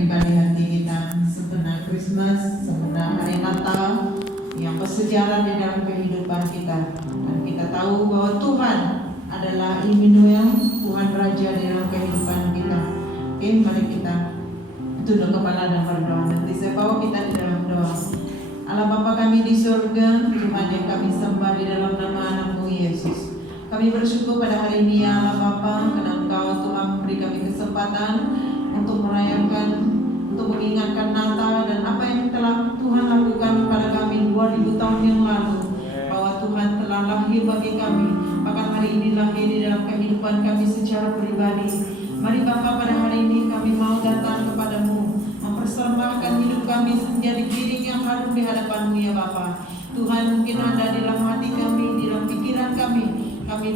pribadi hati kita sebenarnya Christmas, sebenarnya hari Natal yang bersejarah di dalam kehidupan kita. Dan kita tahu bahwa Tuhan adalah Immanuel, Tuhan Raja di dalam kehidupan kita. Oke, mari kita tunduk kepala dan berdoa. Nanti saya bawa kita di dalam doa. Allah Bapa kami di surga, Tuhan yang kami sembah di dalam nama anak-Mu Yesus. Kami bersyukur pada hari ini ya Allah Bapa, karena Engkau Tuhan memberi kami kesempatan untuk merayakan, untuk mengingatkan Natal dan apa yang telah Tuhan lakukan pada kami 2000 tahun yang lalu, bahwa Tuhan telah lahir bagi kami, bahkan hari ini lahir di dalam kehidupan kami secara pribadi. Mari Bapa, pada hari ini kami mau datang kepadamu, mempersembahkan hidup kami menjadi piring yang harum di hadapan-Mu ya Bapa. Tuhan, mungkin ada di dalam hati kami, di dalam pikiran kami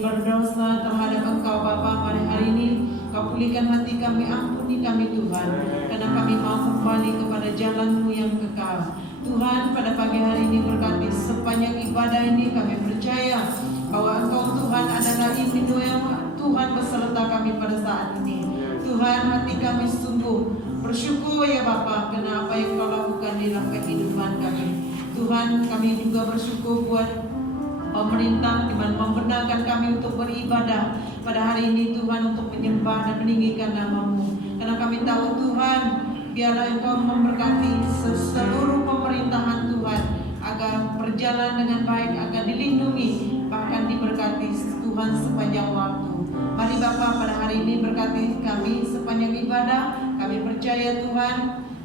berdosa terhadap Engkau Bapa. Pada hari ini Kau pulihkan hati kami, ampuni kami Tuhan, karena kami mau kembali kepada jalan-Mu yang kekal. Tuhan, pada pagi hari ini berkati sepanjang ibadah ini, kami percaya bahwa Engkau Tuhan adalah Immanuel, Tuhan beserta kami pada saat ini. Tuhan, hati kami sungguh bersyukur ya Bapa, karena apa yang Kau lakukan di dalam kehidupan kami. Tuhan, kami juga bersyukur buat pemerintah Tuhan membenarkan kami untuk beribadah pada hari ini Tuhan, untuk menyembah dan meninggikan nama-Mu. Karena kami tahu Tuhan, biarlah Engkau memberkati seluruh pemerintahan Tuhan, agar berjalan dengan baik, agar dilindungi, bahkan diberkati Tuhan sepanjang waktu. Mari Bapa, pada hari ini berkati kami sepanjang ibadah. Kami percaya Tuhan,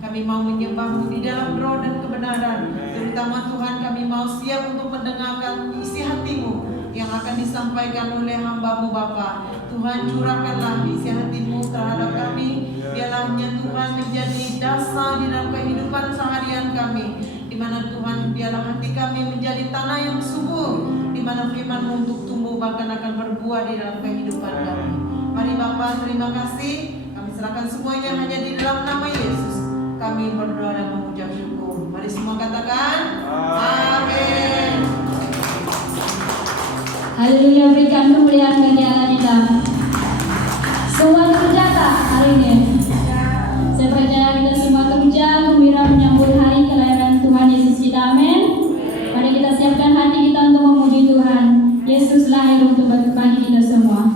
kami mau menyembah-Mu di dalam roh dan kebenaran. Terutama Tuhan, kami mau siap untuk mendengarkan isi hati-Mu yang akan disampaikan oleh hamba-Mu Bapa. Tuhan, curahkanlah isi hati-Mu terhadap kami. Biarlah Tuhan menjadi dasar di dalam kehidupan seharian kami, di mana Tuhan, biarlah hati kami menjadi tanah yang subur, di mana firman-Mu untuk tumbuh bahkan akan berbuah di dalam kehidupan kami. Mari Bapa, terima kasih. Kami serahkan semuanya hanya di dalam nama Yesus. Kami berdoa dan mengucap syukur. Mari semua katakan amin. Haleluya, berikan kemuliaan bagi Allah kita. Semua berjata hari ini. Saya percaya kita semua kerja gembira menyambut hari kelahiran Tuhan Yesus kita. Amin. Mari kita siapkan hati kita untuk memuji Tuhan. Yesus lahir untuk bagi kita semua.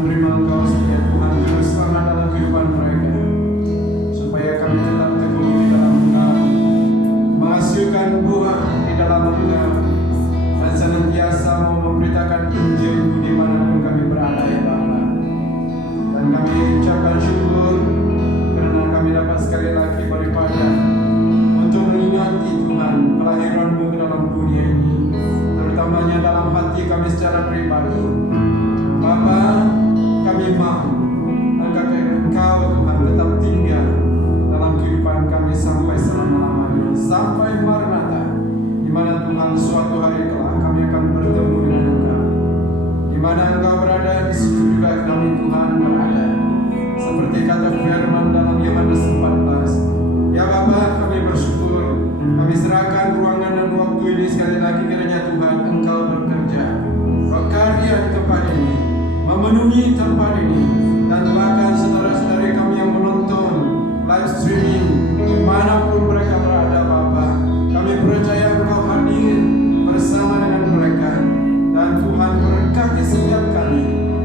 menerima Engkau sebagai Tuhan Juru Selamat dalam kehidupan mereka, supaya kami tetap teguh di dalam Engkau, menghasilkan buah di dalam Engkau, dan senantiasa mau memberitakan Injil dimanapun kami berada, ya Bapa. Dan kami ucapkan syukur karena kami dapat sekali lagi beribadah untuk mengingati Tuhan kelahiran-Mu ke dalam dunia ini, terutamanya dalam hati kami secara pribadi. Bapa, kami mau agar Engkau Tuhan tetap tinggal dalam kehidupan kami sampai selama-lamanya, sampai Maranatha, di mana Tuhan suatu hari kelak kami akan bertemu dengan Engkau. Di mana Engkau berada, di situ juga kami Tuhan berada. Seperti kata firman dalam Yohanes 14. Ya Bapa, kami bersyukur, kami serahkan ruangan dan waktu ini sekali lagi kiranya Tuhan Engkau bekerja, berkarya di tempat ini, memenuhi tempat ini, dan bahkan saudara-saudari kami yang menonton live streaming dimanapun mereka berada, Bapa, kami percaya Engkau hadir bersama dengan mereka, dan Tuhan berkati setiap kami.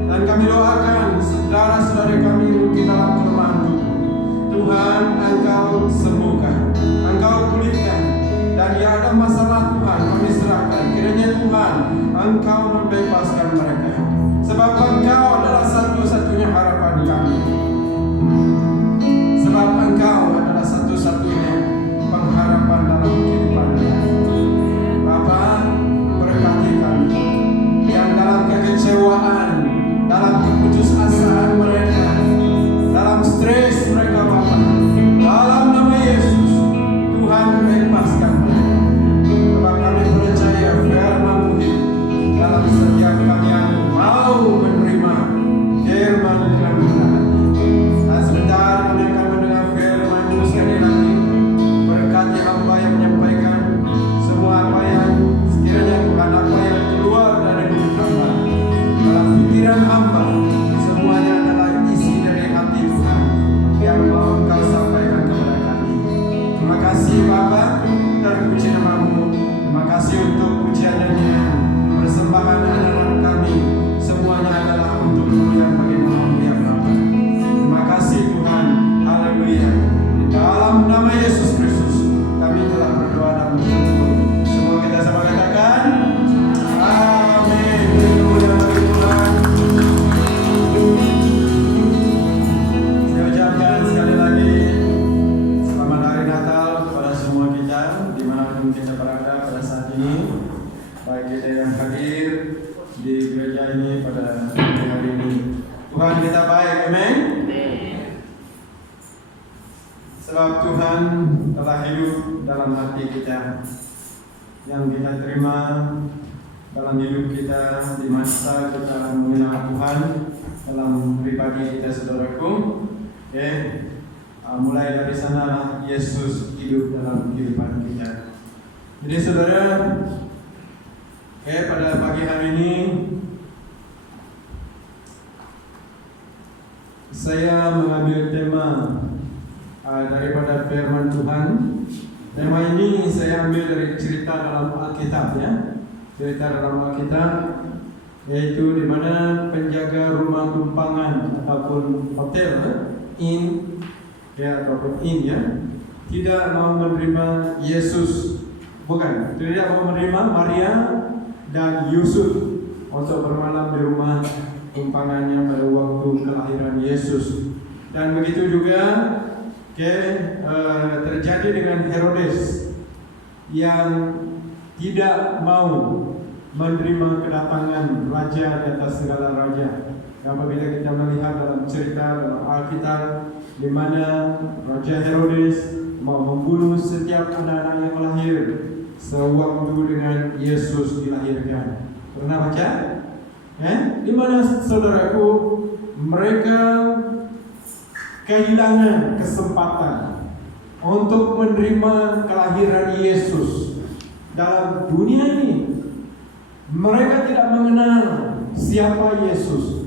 Dan kami doakan saudara-saudari kami mungkin dalam kelemahan tubuh, Tuhan Engkau sembuhkan, Engkau pulihkan, dan yang ada masalah Tuhan kami serahkan, kiranya Tuhan Engkau membebaskan mereka, sebab Engkau adalah satu-satunya harapan kami, sebab Engkau adalah satu-satunya pengharapan dalam kehidupan kami. Bapa, berkati kami yang dalam kekecewaan, dalam keputusasaan mereka, dalam stres mereka, Bapa, dalam nama Yesus Tuhan bebaskan mereka, sebab kami percaya firman-Mu dalam setiap kami yang mau menerima firman dengan benar hati. Dan sebentar kami akan mendengar firman-Mu sekali lagi. Berkati hamba yang menyampaikan semua apa yang sekiranya bukan apa yang keluar dari mulut hamba, dalam pikiran hamba, semuanya adalah isi dari hati Tuhan yang mau Engkau sampaikan kepada kami. Terima kasih Bapa, terpuji nama-Mu. Terima kasih untuk pujiannya, persembahan anak-anak kami, semuanya adalah untuk kemuliaan bagi nama-Mu ya Bapa. Terima kasih Tuhan, haleluya. Di dalam nama Yesus Kristus kami telah berdoa dan bersyukur. Semua kita sama katakan amin. Kemuliaan bagi Tuhan. Saya ucapkan sekali lagi selamat hari Natal kepada semua kita dimanapun kita berada pada saat ini, baik kita yang hadir di gereja ini pada hari ini. Tuhan kita baik, amin. Sebab Tuhan telah hidup dalam hati kita, yang kita terima dalam hidup kita di masa kita mengenal Tuhan dalam pribadi kita, saudaraku. Mulai dari sanalah Yesus hidup dalam kehidupan kita. Jadi saudara, pada pagi hari ini saya mengambil tema daripada firman Tuhan. Tema ini saya ambil dari cerita dalam Alkitab, ya. Cerita dalam Alkitab, yaitu di mana penjaga rumah tumpangan ataupun hotel, ataupun ya, tidak mau menerima Yesus, tidak mau menerima Maria dan Yusuf untuk bermalam di rumah tumpangannya pada waktu kelahiran Yesus. Dan begitu juga terjadi dengan Herodes yang tidak mau menerima kedatangan raja di atas segala raja. Apabila kita melihat dalam cerita dalam Alkitab, di mana Raja Herodes mau membunuh setiap anak-anak yang lahir sewaktu dengan Yesus dilahirkan. Pernah baca? Di mana saudaraku, mereka kehilangan kesempatan untuk menerima kelahiran Yesus dalam dunia ini. Mereka tidak mengenal siapa Yesus.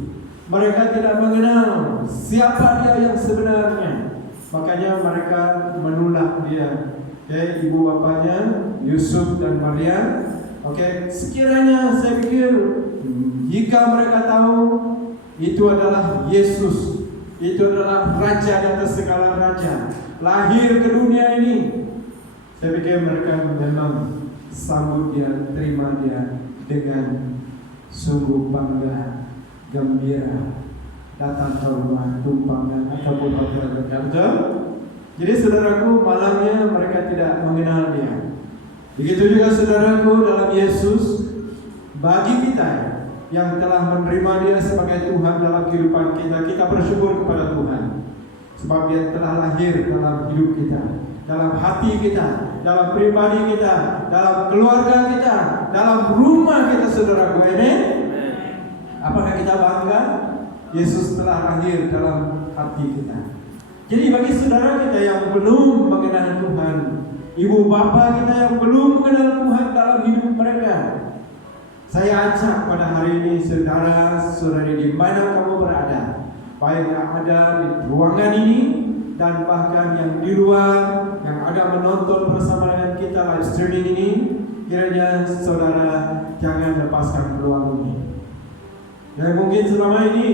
Mereka tidak mengenal siapa Dia yang sebenarnya. Makanya mereka menolak Dia. Ibu bapanya Yusuf dan Maria. Sekiranya saya pikir jika mereka tahu Itu adalah Yesus. Itu adalah Raja di atas segala raja. Lahir ke dunia ini. Saya pikir mereka memang sambut dia, terima dia dengan sungguh bangga, gembira, datang ke rumah tumpangan ataupun hotel berkantor. Jadi saudaraku, malamnya mereka tidak mengenal dia. Begitu juga saudaraku dalam Yesus, bagi kita yang telah menerima dia sebagai Tuhan dalam kehidupan kita, kita bersyukur kepada Tuhan. Sebab dia telah lahir dalam hidup kita, dalam hati kita, dalam pribadi kita, dalam keluarga kita, dalam rumah kita, saudaraku. Amin. Apakah kita bangga? Yesus telah lahir dalam hati kita. Jadi bagi saudara kita yang belum mengenal Tuhan, ibu bapa kita yang belum mengenal Tuhan dalam hidup mereka, saya ajak pada hari ini saudara-saudari di mana kamu berada, baik yang ada di ruangan ini dan bahkan yang di luar, yang ada menonton bersama dengan kita live streaming ini, kiranya saudara jangan lepaskan peluang ini. Dan mungkin selama ini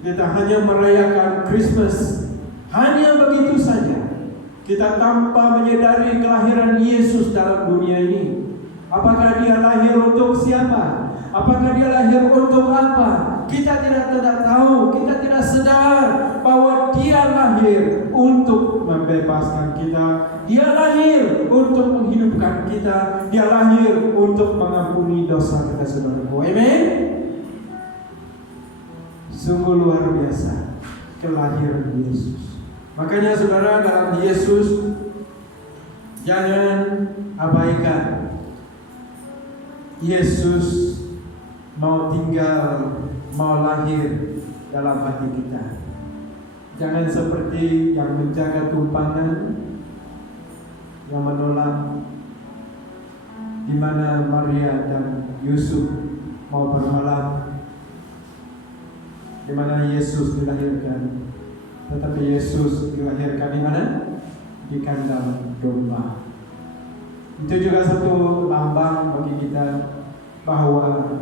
kita hanya merayakan Christmas, hanya begitu saja. Kita tanpa menyadari kelahiran Yesus dalam dunia ini. Apakah dia lahir untuk siapa? Apakah dia lahir untuk apa? Kita tidak tahu, kita tidak sadar bahwa dia lahir untuk membebaskan kita. Dia lahir untuk menghidupkan kita. Dia lahir untuk mengampuni dosa kita, saudaraku. Amin. Sungguh luar biasa kelahiran Yesus. Makanya saudara, dalam Yesus jangan abaikan. Yesus mau tinggal, mau lahir dalam hati kita. Jangan seperti yang menjaga tumpangan, yang menolak, di mana Maria dan Yusuf mau bermalam, di mana Yesus dilahirkan. Tetapi Yesus dilahirkan di mana? Di kandang domba. Itu juga satu lambang bagi kita bahwa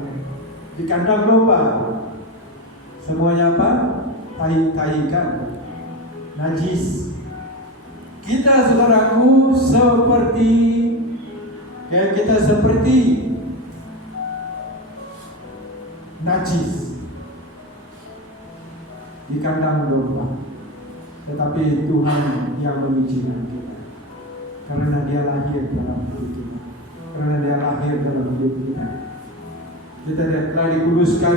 di kandang domba semuanya apa? Tai-taikan, najis. Kita saudaraku seperti najis di kandang domba. Tetapi Tuhan yang mengizinkan kita, karena dia lahir dalam hidup kita, karena dia lahir dalam hidup kita. Kita telah dikuduskan,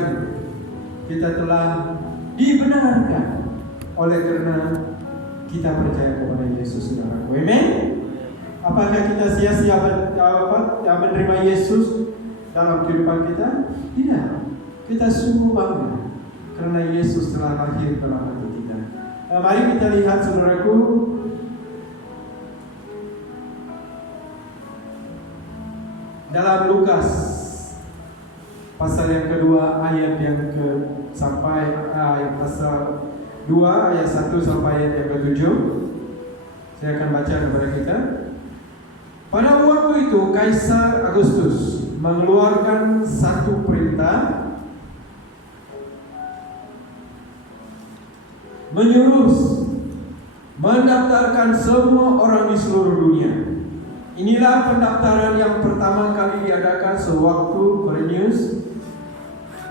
kita telah dibenarkan oleh karena kita percaya kepada Yesus, saudaraku. Amin. Apakah kita sia-sia menerima Yesus dalam kehidupan kita? Tidak. Kita sungguh bangga karena Yesus telah lahir dalam hati kita. Mari kita lihat, saudaraku, dalam Lukas pasal yang kedua ayat yang sampai ayat pasal 2 ayat 1 sampai ayat yang ke-7. Saya akan baca kepada kita. Pada waktu itu Kaisar Agustus mengeluarkan satu perintah menyuruh mendaftarkan semua orang di seluruh dunia. Inilah pendaftaran yang pertama kali diadakan sewaktu Quirinius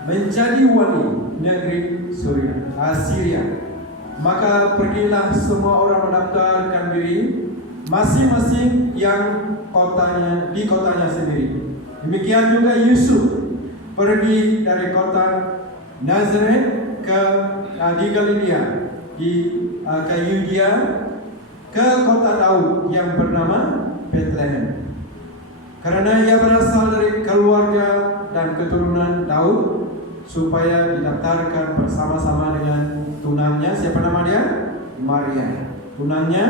menjadi wali negeri Syria. Maka pergilah semua orang mendaftarkan diri masing-masing yang di kotanya sendiri. Demikian juga Yusuf pergi dari kota Nazaret di Galilea, ke Yudea, ke kota Daud yang bernama Bethlehem, karena ia berasal dari keluarga dan keturunan Daud, supaya didaftarkan bersama-sama dengan tunannya. Siapa nama dia? Maria, tunannya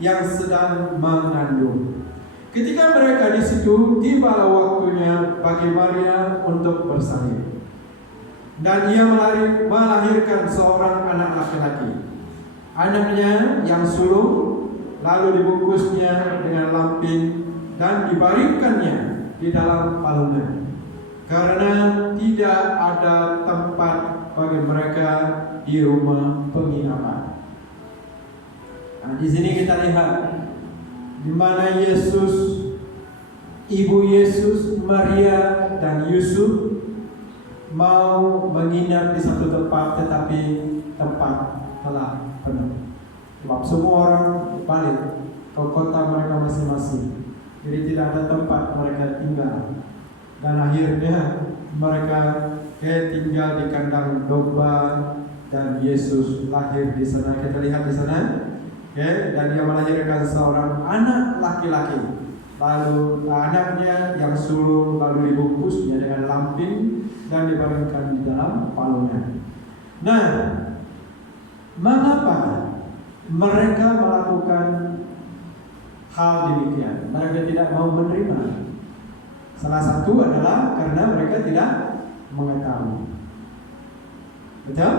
yang sedang mengandung. Ketika mereka di situ, tibalah waktunya bagi Maria untuk bersalin, dan ia melahirkan seorang anak laki-laki. Anaknya yang sulung lalu dibungkusnya dengan lampin dan dibaringkannya di dalam palungan, karena tidak ada tempat bagi mereka di rumah penginapan. Nah, di sini kita lihat di mana Yesus, Ibu Yesus, Maria dan Yusuf mau menginap di satu tempat, tetapi tempat telah penuh. Sebab semua orang balik ke kota mereka masing-masing. Jadi tidak ada tempat mereka tinggal. Dan akhirnya mereka tinggal di kandang domba dan Yesus lahir di sana. Kita lihat di sana. Dan dia melahirkan seorang anak laki-laki. Lalu anaknya yang sulung lalu dibungkusnya dengan lampin dan dibaringkan di dalam palungan. Nah, mengapa mereka melakukan hal demikian? Mereka tidak mau menerima. Salah satu adalah karena mereka tidak mengetahui. Betul?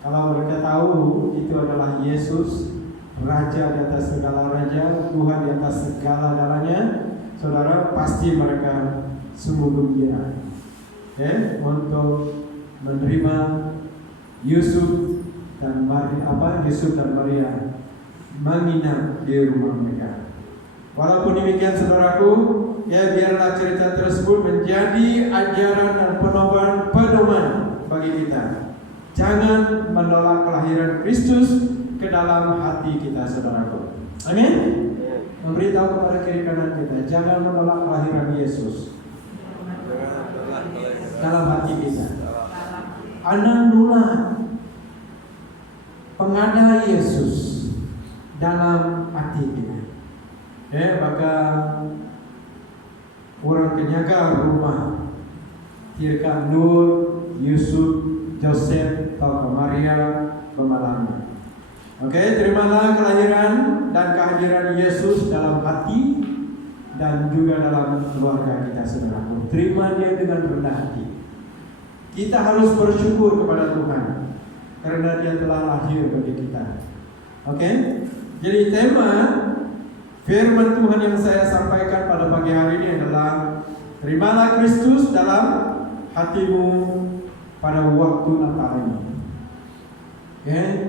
Kalau mereka tahu itu adalah Yesus, Raja di atas segala raja, Tuhan di atas segala galanya, saudara, pasti mereka sungguh gembira untuk menerima Yusuf dan Maria menginap di rumah mereka. Walaupun demikian, saudaraku, biarlah cerita tersebut menjadi ajaran dan pedoman bagi kita. Jangan menolak kelahiran Kristus ke dalam hati kita, saudaraku. Amin. Memberitahu kepada kiri kanan kita, jangan menolak kelahiran Yesus dalam hati kita. Anandulah pengada Yesus dalam hati kita. Maka orang kenyaga rumah Tirka Nur, Yusuf, Joseph, atau Maria pemalamnya. Terimalah kelahiran dan kehadiran Yesus dalam hati dan juga dalam keluarga kita, saudaraku. Terima dia dengan rendah hati. Kita harus bersyukur kepada Tuhan karena dia telah lahir bagi kita. Jadi tema firman Tuhan yang saya sampaikan pada pagi hari ini adalah terimalah Kristus dalam hatimu pada waktu Natal ini.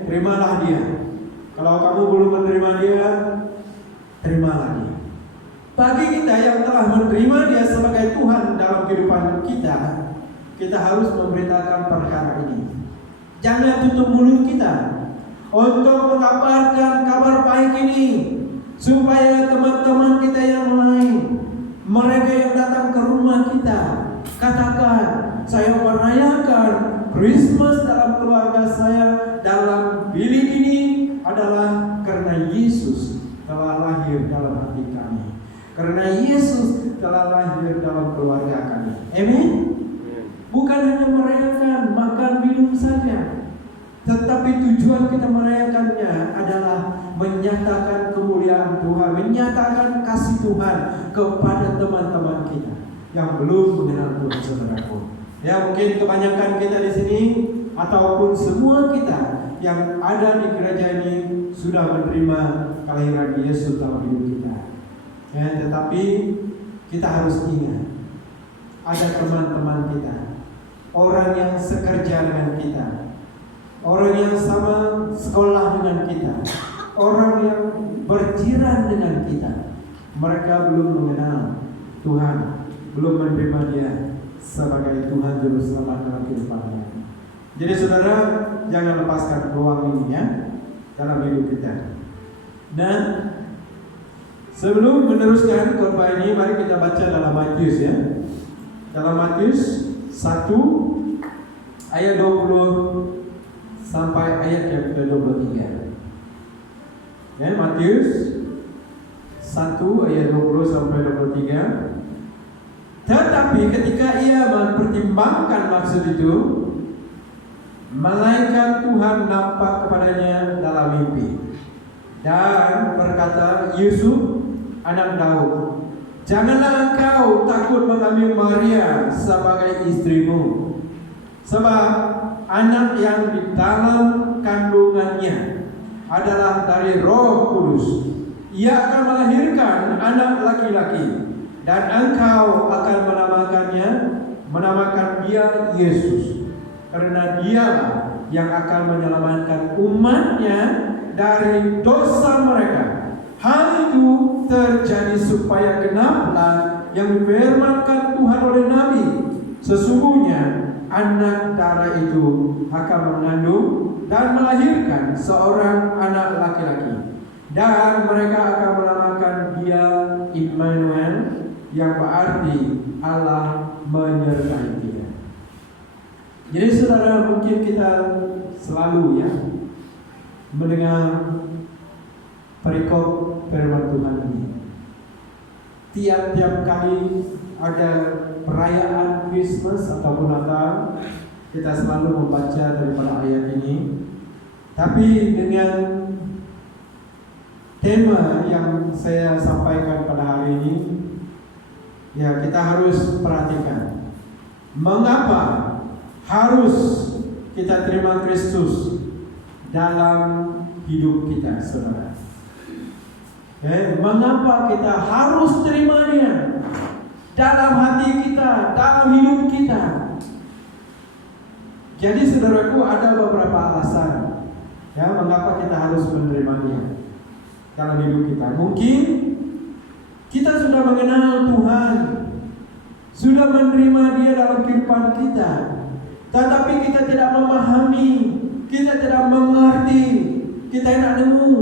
Terimalah dia. Kalau kamu belum menerima dia, terimalah dia. Bagi kita yang telah menerima dia sebagai Tuhan dalam kehidupan kita, kita harus memberitakan perkara ini. Jangan tutup mulut kita untuk mengabarkan kabar baik ini, supaya teman-teman kita yang lain, mereka yang datang ke rumah kita, katakan, saya merayakan Christmas dalam keluarga saya, dalam bilik ini adalah karena Yesus telah lahir dalam hati kami, karena Yesus telah lahir dalam keluarga kami. Amin. Bukan hanya merayakan makan minum saja, tetapi tujuan kita merayakannya adalah menyatakan kemuliaan Tuhan, menyatakan kasih Tuhan kepada teman-teman kita yang belum mengenal Tuhan, saudaraku. Mungkin kebanyakan kita di sini ataupun semua kita yang ada di gereja ini sudah menerima kelahiran Yesus dalam hidup kita. Tetapi kita harus ingat, ada teman-teman kita, orang yang sekerja dengan kita, orang yang sama sekolah dengan kita, orang yang berjiran dengan kita. Mereka belum mengenal Tuhan, belum menerima dia sebagai Tuhan Juru Selamat dalam kehidupannya. Jadi saudara, jangan lepaskan peluang ini dalam hidup kita. Dan sebelum meneruskan khotbah ini, mari kita baca dalam Matius Dalam Matius 1 ayat 20 sampai ayat yang ke-23. Matius 1 ayat 20 sampai 23. Tetapi ketika ia mempertimbangkan maksud itu, malaikat Tuhan nampak kepadanya dalam mimpi dan berkata, Yusuf, anak Daud, janganlah engkau takut mengambil Maria sebagai istrimu, sebab anak yang di dalam kandungannya adalah dari Roh Kudus. Ia akan melahirkan anak laki-laki, dan engkau akan menamakan dia Yesus, karena Dialah yang akan menyelamatkan umatnya dari dosa mereka. Hal itu terjadi supaya genaplah yang difirmankan Tuhan oleh Nabi. Sesungguhnya anak darah itu akan mengandung dan melahirkan seorang anak laki-laki, dan mereka akan menamakan dia Immanuel, yang berarti Allah menyertai kita. Jadi saudara, mungkin kita selalu mendengar perikop firman Tuhan ini. Tiap-tiap kali ada perayaan Christmas ataupun Natal, kita selalu membaca daripada ayat ini. Tapi dengan tema yang saya sampaikan pada hari ini, kita harus perhatikan mengapa harus kita terima Kristus dalam hidup kita, saudara. Mengapa kita harus terima Dia dalam hati kita, dalam hidup kita? Jadi saudaraku, ada beberapa alasan mengapa kita harus menerima Dia dalam hidup kita. Mungkin kita sudah mengenal Tuhan, sudah menerima Dia dalam kehidupan kita, tetapi kita tidak memahami, kita tidak mengerti, kita tidak nemu,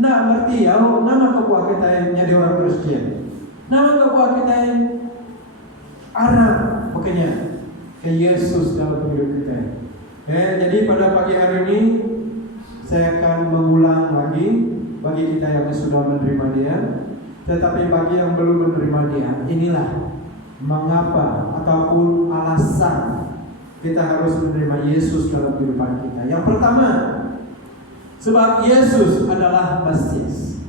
nak ngerti nama kebuah kita yang jadi orang Kristen, nama kebuah kita yang arah makanya ke Yesus dalam hidup kita. Jadi pada pagi hari ini saya akan mengulang lagi bagi kita yang sudah menerima Dia, tetapi bagi yang belum menerima Dia, inilah mengapa ataupun alasan kita harus menerima Yesus dalam kehidupan kita. Yang pertama, sebab Yesus adalah Mesias.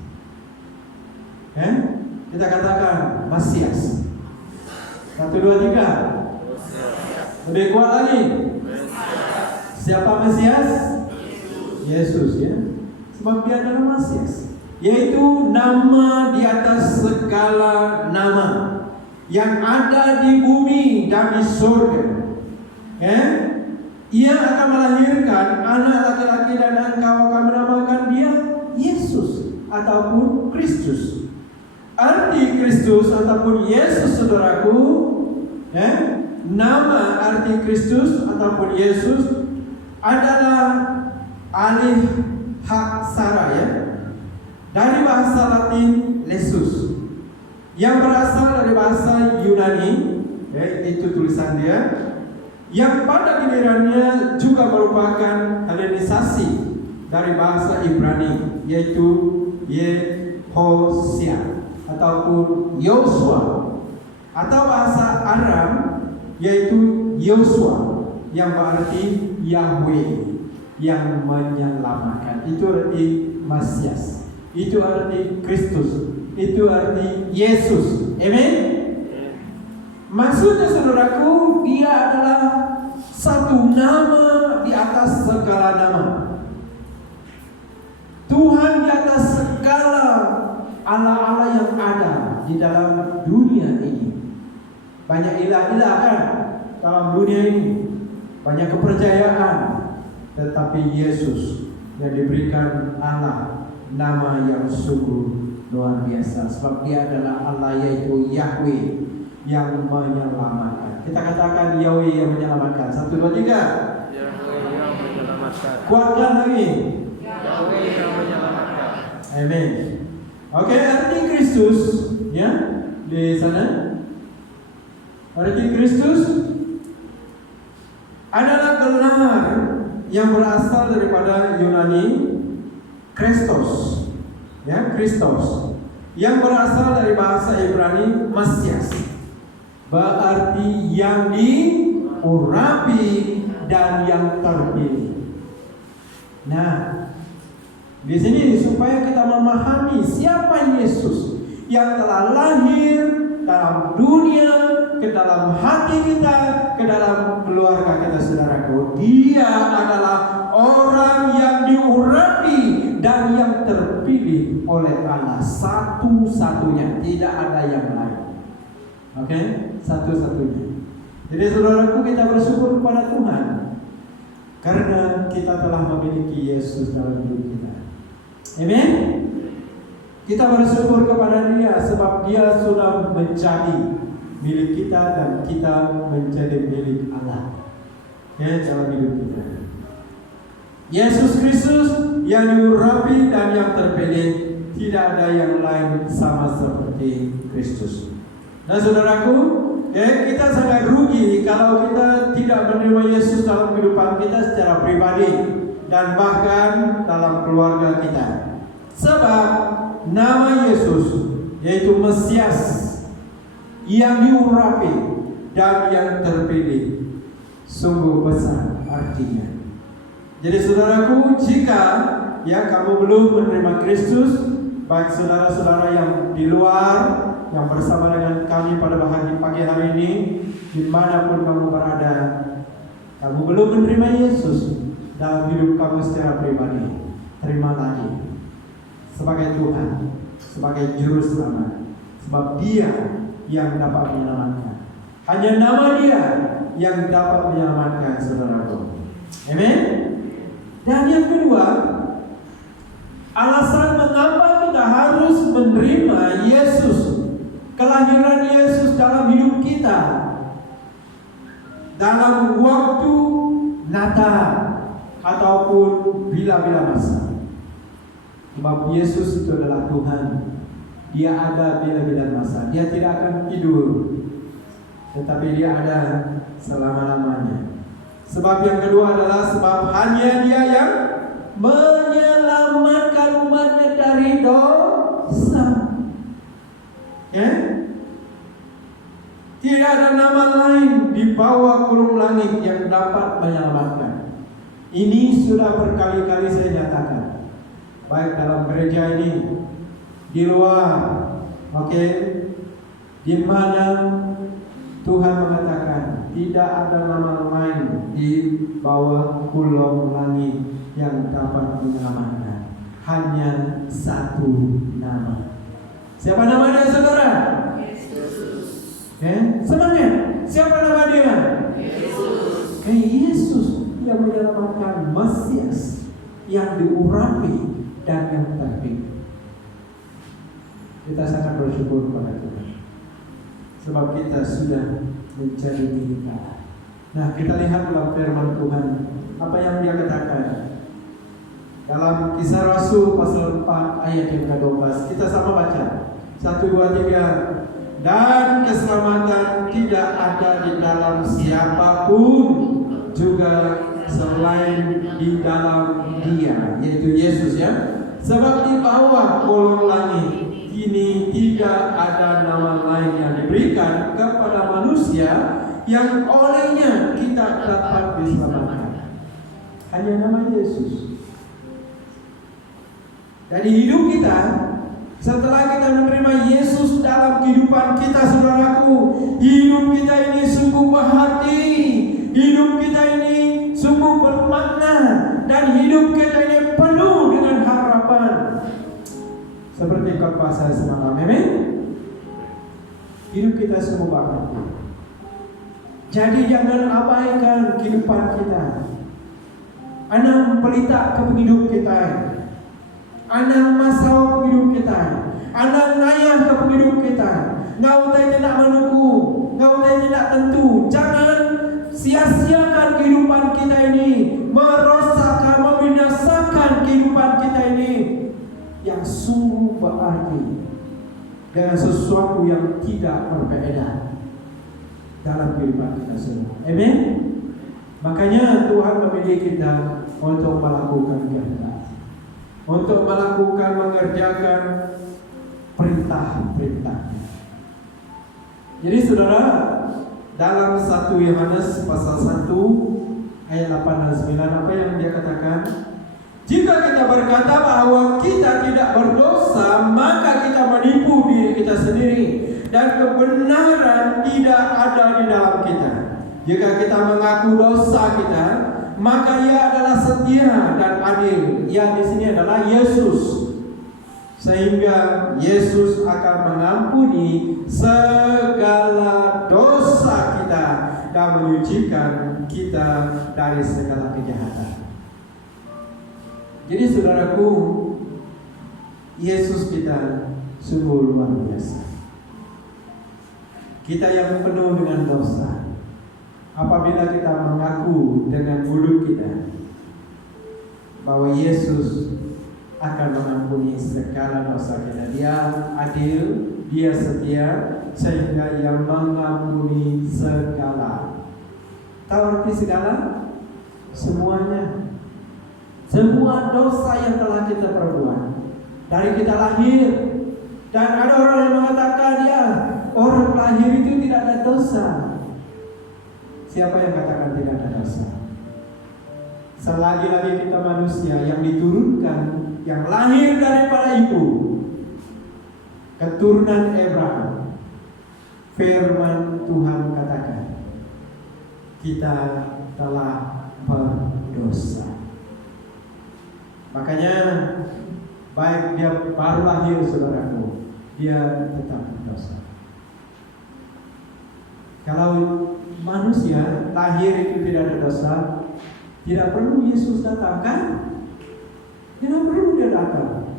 Kita katakan Mesias. 1, 2, 3. Lebih kuat lagi. Siapa Mesias? Yesus, sebab Dia adalah Mesias, yaitu nama di atas segala nama yang ada di bumi dan di surga. Ia akan melahirkan anak laki-laki dan engkau akan menamakan Dia Yesus ataupun Kristus. Arti Kristus ataupun Yesus, saudaraku, nama arti Kristus ataupun Yesus adalah alif hak sara, dari bahasa Latin lesus, yang berasal dari bahasa Yunani, itu tulisan dia, yang pada gilirannya juga merupakan helenisasi dari bahasa Ibrani, yaitu Yehoshua ataupun Yosua, atau bahasa Aram yaitu Yosua, yang berarti Yahweh yang menyelamatkan. Itu arti Mesias, itu arti Kristus, itu arti Yesus. Amin. Maksudnya saudaraku, Dia adalah satu nama di atas segala nama. Tuhan di atas segala Allah-Allah yang ada di dalam dunia ini. Banyak ilah-ilah kan dalam dunia ini, banyak kepercayaan, tetapi Yesus yang diberikan Allah nama yang sungguh luar biasa, sebab Dia adalah Allah, yaitu Yahweh yang menyelamatkan. Kita katakan Yahweh yang menyelamatkan. 1, 2, 3. Yahweh yang menyelamatkan. Kuatkan lagi. Yahweh yang menyelamatkan. Amin. Oke, arti Kristus di sana. Arti Kristus adalah gelar yang berasal daripada Yunani Christos, Christos, yang berasal dari bahasa Ibrani Mesias, berarti yang diurapi dan yang terpilih. Nah, di sini supaya kita memahami siapa Yesus yang telah lahir dalam dunia, ke dalam hati kita, ke dalam keluarga kita, saudaraku. Dia adalah orang yang diurapi dan yang terpilih oleh Allah, satu-satunya, tidak ada yang lain. Oke, satu-satunya. Jadi saudaraku, kita bersyukur kepada Tuhan Karena kita telah memiliki Yesus dalam hidup kita. Amin. Kita bersyukur kepada Dia sebab Dia sudah menjadi milik kita dan kita menjadi milik Allah. Ya, dalam hidup kita. Yesus Kristus yang diurapi dan yang terpilih, tidak ada yang lain sama seperti Kristus. Nah, saudaraku, kita sangat rugi kalau kita tidak menerima Yesus dalam kehidupan kita secara pribadi dan bahkan dalam keluarga kita. Sebab nama Yesus, yaitu Mesias yang diurapi dan yang terpilih, sungguh besar artinya. Jadi saudaraku, jika kamu belum menerima Kristus, baik saudara-saudara yang di luar yang bersama dengan kami pada pagi hari ini, dimanapun kamu berada, kamu belum menerima Yesus dalam hidup kamu secara pribadi, terima lagi sebagai Tuhan, sebagai Juru Selamat, sebab Dia yang dapat menyelamatkan. Hanya nama Dia yang dapat menyelamatkan, saudaraku. Amin. Dan yang kedua, alasan mengapa kita harus menerima Yesus, kelahiran Yesus dalam hidup kita dalam waktu Natal ataupun bila-bila masa. Sebab Yesus itu adalah Tuhan. Dia ada bila-bila masa. Dia tidak akan tidur, tetapi Dia ada selama-lamanya. Sebab yang kedua adalah sebab hanya Dia yang menyelamatkan umatnya dari dosa. Tidak ada nama lain di bawah kurung langit yang dapat menyelamatkan. Ini sudah berkali-kali saya nyatakan, baik dalam gereja ini, di luar, di mana Tuhan mengatakan tidak ada nama lain di bawah kurung langit yang dapat menyelamatkan. Hanya satu nama. Siapa namanya, saudara? Semangat. Siapa nama Dia? Yesus. Yesus yang menyelamatkan, Mesias yang diurapi dan yang terpilih. Kita sangat bersyukur kepada Tuhan, sebab kita sudah menjadi milik Allah. Nah, kita lihat dalam firman Tuhan apa yang Dia katakan dalam Kisah Rasul pasal 4 ayat yang ke-12. Kita sama baca. 1, 2, 3. Dan keselamatan tidak ada di dalam siapapun juga selain di dalam Dia, yaitu Yesus, ya. Sebab di bawah kolong langit ini tidak ada nama lain yang diberikan kepada manusia yang olehnya kita dapat diselamatkan. Hanya nama Yesus. Dari hidup kita, setelah kita menerima Yesus dalam kehidupan kita, saudaraku, hidup kita ini sungguh berarti, hidup kita ini sungguh bermakna, dan hidup kita ini penuh dengan harapan. Seperti khotbah saya semalam, amin. Hidup kita sungguh berarti. Jadi jangan abaikan kehidupan kita. Anang pelita ke hidup kita. Anang masalah hidup kita, anang ayah ke hidup kita. Ngau tay tidak menunggu, ngau tay tidak tentu. Jangan sia-siakan kehidupan kita ini, merosakkan, membinasakan kehidupan kita ini yang sungguh berarti dengan sesuatu yang tidak berbeda dalam kehidupan kita semua. Amin. Makanya Tuhan memilih kita untuk melakukan kehendak, untuk melakukan, mengerjakan perintah-perintahnya. Jadi saudara, dalam 1 Yohanes pasal 1 ayat 8 dan 9, apa yang Dia katakan? Jika kita berkata bahwa kita tidak berdosa, maka kita menipu diri kita sendiri dan kebenaran tidak ada di dalam kita. Jika kita mengaku dosa kita, maka Ia adalah setia dan adil. Yang di sini adalah Yesus, sehingga Yesus akan mengampuni segala dosa kita dan menyucikan kita dari segala kejahatan. Jadi saudaraku, Yesus kita sungguh luar biasa. Kita yang penuh dengan dosa, apabila kita mengaku dengan mulut kita bahwa Yesus akan mengampuni segala dosa kita, Dia adil, Dia setia, sehingga Ia mengampuni segala. Tahu arti segala? Semuanya. Semua dosa yang telah kita perbuat dari kita lahir. Dan ada orang yang mengatakan, ya, orang lahir itu tidak ada dosa. Siapa yang katakan tidak ada dosa? Selagi-lagi kita manusia yang diturunkan, yang lahir daripada ibu, keturunan Abraham, firman Tuhan katakan, kita telah berdosa. Makanya baik dia baru lahir saudaraku, dia tetap berdosa. Kalau manusia lahir itu tidak ada dosa, tidak perlu Yesus datang, kan? Tidak perlu dia datang,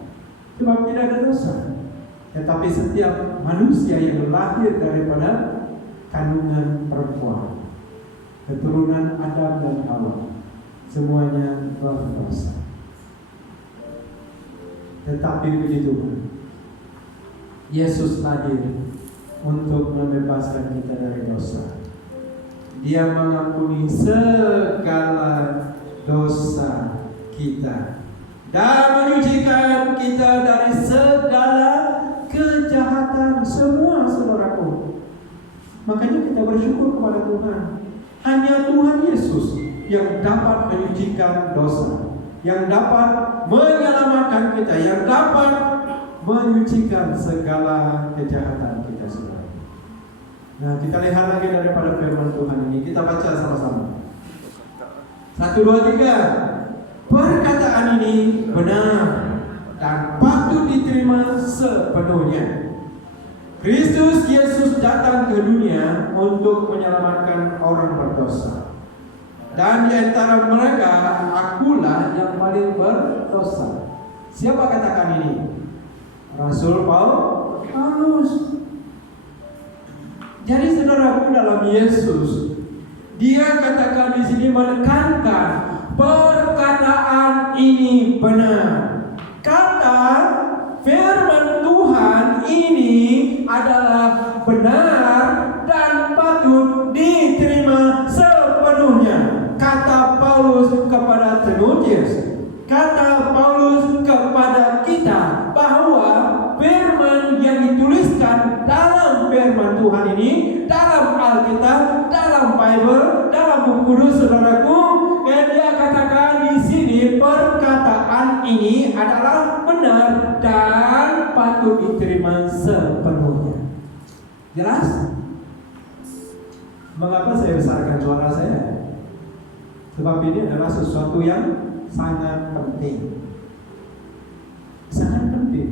sebab tidak ada dosa. Tetapi setiap manusia yang lahir daripada kandungan perempuan, keturunan Adam dan Hawa, semuanya berdosa. Tetapi begitu, Yesus lahir untuk membebaskan kita dari dosa. Dia mengampuni segala dosa kita dan menyucikan kita dari segala kejahatan, semua saudaraku. Makanya kita bersyukur kepada Tuhan. Hanya Tuhan Yesus yang dapat menyucikan dosa, yang dapat menyelamatkan kita, yang dapat menyucikan segala kejahatan kita semua. Nah, kita lihat lagi daripada firman Tuhan ini. Kita baca sama-sama. 1, 2, 3. Perkataan ini benar dan patut diterima sepenuhnya. Kristus Yesus datang ke dunia untuk menyelamatkan orang berdosa. Dan di antara mereka, akulah yang paling berdosa. Siapa katakan ini? Rasul Paulus. Jadi saudaraku, dalam Yesus, Dia katakan di sini menekankan perkataan ini benar. Kata firman Tuhan ini adalah benar dan patut diterima sepenuhnya. Kata Paulus kepada Timotius, kata Paulus kepada kita, bahwa firman yang dituliskan dalam firman Tuhan ini, dalam Alkitab, dalam Bible, dalam buku kudus saudaraku, yang dia katakan di sini, perkataan ini adalah benar dan patut diterima sepenuhnya. Jelas? Mengapa saya besarkan suara saya? Sebab ini adalah sesuatu yang sangat penting. Sangat penting.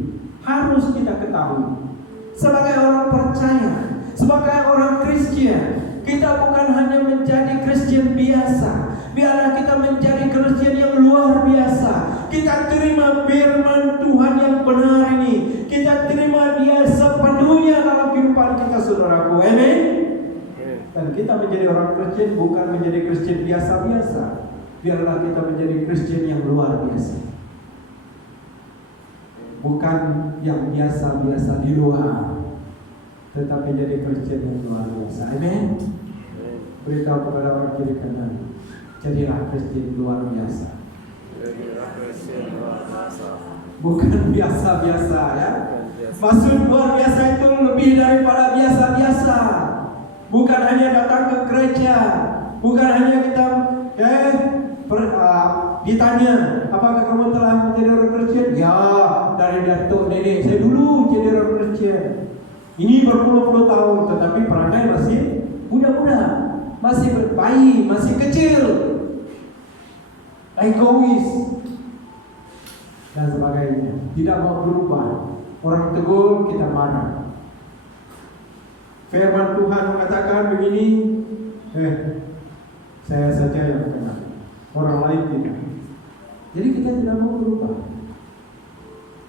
Harus kita ketahui. Sebagai orang percaya, sebagai orang Kristen, kita bukan hanya menjadi Kristen biasa. Biarlah kita menjadi Kristen yang luar biasa. Kita terima firman Tuhan yang benar ini. Kita terima Dia sepenuhnya dalam kehidupan kita, saudaraku. Amin. Dan kita menjadi orang Kristen bukan menjadi Kristen biasa-biasa. Biarlah kita menjadi Kristen yang luar biasa. Bukan yang biasa-biasa di luar, tetapi jadi Kristen yang luar biasa. Amin. Beritahu kepada orang kiri kanan, jadilah Kristen luar biasa. Bukan biasa-biasa, ya. Maksud luar biasa itu lebih daripada biasa-biasa. Bukan hanya datang ke gereja, bukan hanya kita ditanya, apakah kamu telah menjadi orang Kristen? Ya, dari datuk nenek saya dulu jadi orang Kristen. Ini berpuluh-puluh tahun, tetapi perangai masih muda-muda, masih bayi, masih kecil, egois dan sebagainya. Tidak mau berubah. Orang tegur kita marah. Firman Tuhan mengatakan begini, Saya saja yang kena, orang lain tidak. Jadi kita tidak mau berubah.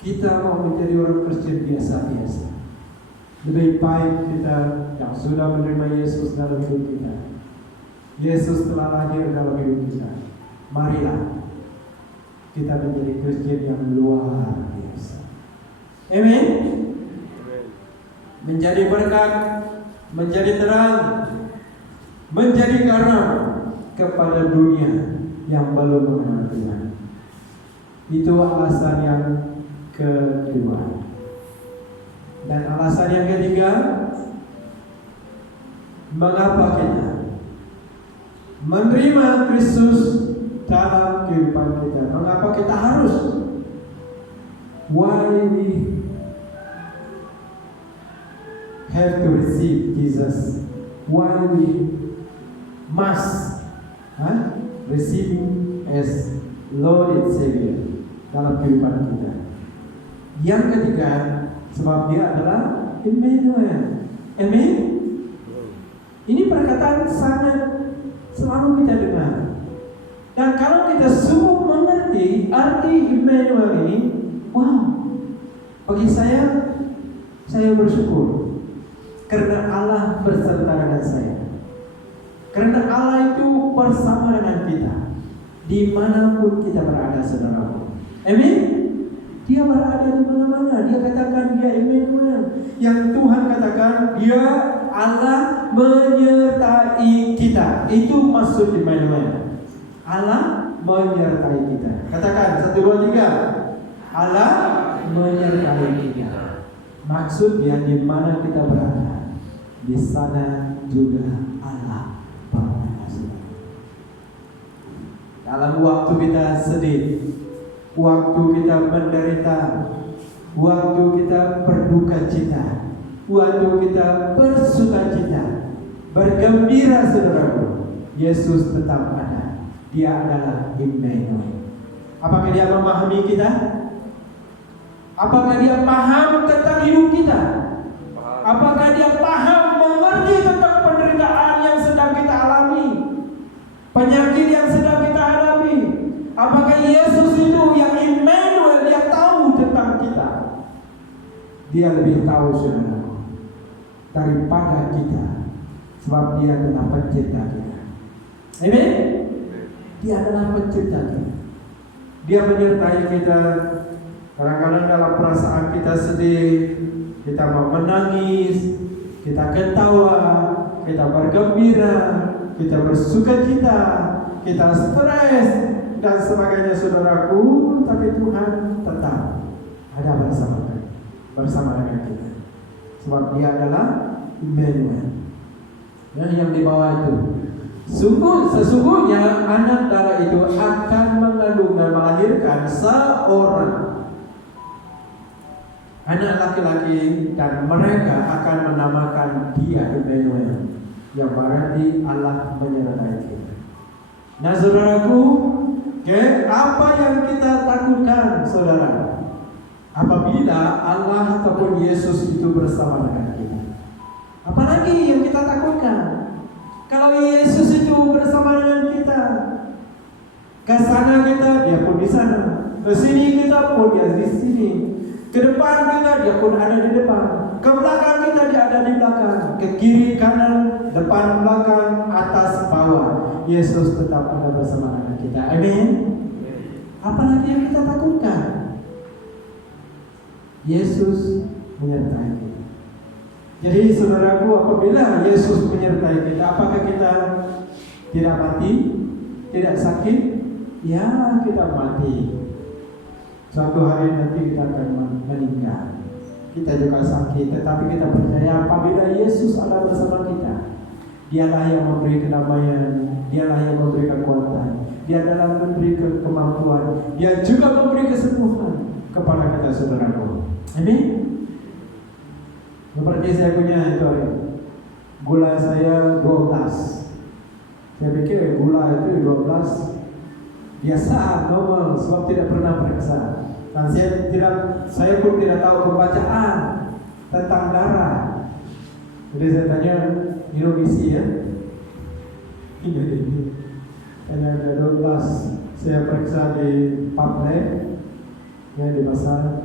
Kita mau menjadi orang Kristen biasa-biasa. Lebih baik kita yang sudah menerima Yesus dalam hidup kita. Yesus telah lahir dalam hidup kita. Marilah kita menjadi Kristen yang luar biasa. Amin. Menjadi berkat, menjadi terang, menjadi garam kepada dunia yang belum mengenal Tuhan. Itu alasan yang kedua. Dan alasan yang ketiga, mengapa kita menerima Kristus dalam kehidupan kita? Mengapa kita harus? Why we have to receive Jesus? Why we must receive Him as Lord and Savior dalam kehidupan kita? Yang ketiga, sebab Dia adalah Immanuel. Amin. Ini perkataan sangat selalu kita dengar. Dan kalau kita sungguh mengerti arti Immanuel ini, wow, bagi saya bersyukur karena Allah berserta dengan saya. Karena Allah itu bersama dengan kita dimanapun kita berada, saudaraku. Amin. Dia berada di mana-mana. Dia katakan Dia Immanuel. Yang Tuhan katakan Dia Allah menyertai kita. Itu maksud Immanuel. Allah menyertai kita. Katakan 1, 2, 3. Allah menyertai kita. Maksud Dia di mana kita berada, di sana juga Allah berada. Dalam waktu kita sedih, waktu kita menderita, waktu kita berduka cita, waktu kita bersuka cita, bergembira, saudaraku, Yesus tetap ada. Dia adalah Immanuel. Apakah Dia memahami kita? Apakah Dia paham tentang hidup kita? Apakah Dia paham, mengerti tentang penderitaan yang sedang kita alami, penyakit yang sedang kita hadapi? Apakah Yesus itu yang Immanuel, Dia tahu tentang kita? Dia lebih tahu, saudara, daripada kita, sebab Dia adalah pencipta kita. Amin. Dia adalah pencipta kita. Dia menyertai kita. Kadang-kadang dalam perasaan kita sedih, kita mau menangis, kita ketawa, kita bergembira, kita bersuka cita, kita stres dan sebagainya, saudaraku. Tapi Tuhan tetap ada bersama dengan kita, sebab Dia adalah Immanuel. Dan yang di bawah itu, sesungguhnya anak darah itu akan mengandung dan melahirkan seorang anak laki-laki, dan mereka akan menamakan Dia Immanuel, yang berarti Allah menyertai kita. Nah, saudaraku, apa yang kita takutkan, saudara? Apabila Allah ataupun Yesus itu bersama dengan kita, apalagi yang kita takutkan? Kalau Yesus itu bersama dengan kita, ke sana kita, Dia pun di sana. Ke sini kita pun Dia di sini. Ke depan kita, Dia pun ada di depan. Ke belakang kita, Dia ada di belakang. Ke kiri, kanan, depan, belakang, atas, bawah, Yesus tetap ada bersama dengan kita. Amin. Apalagi yang kita takutkan? Yesus menyertai kita. Jadi, saudaraku, apabila Yesus menyertai kita, apakah kita tidak mati? Tidak sakit? Ya, kita mati. Suatu hari nanti kita akan meninggal. Kita juga sakit, tetapi kita percaya apabila Yesus ada bersama kita, Dialah yang memberi kedamaian, Dialah yang memberi kekuatan, Dia adalah memberi kemampuan, Dia juga memberi kesembuhan kepada kita, saudaraku. Amin. Seperti saya punya itu, gula saya 12. Saya pikir gula itu 12 biasa, normal, sebab tidak pernah periksa. Dan saya pun tidak tahu pembacaan tentang darah. Jadi saya tanya, minum isi ya. ini. Hanya ada 12. Saya periksa di PubLab, ya di pasar.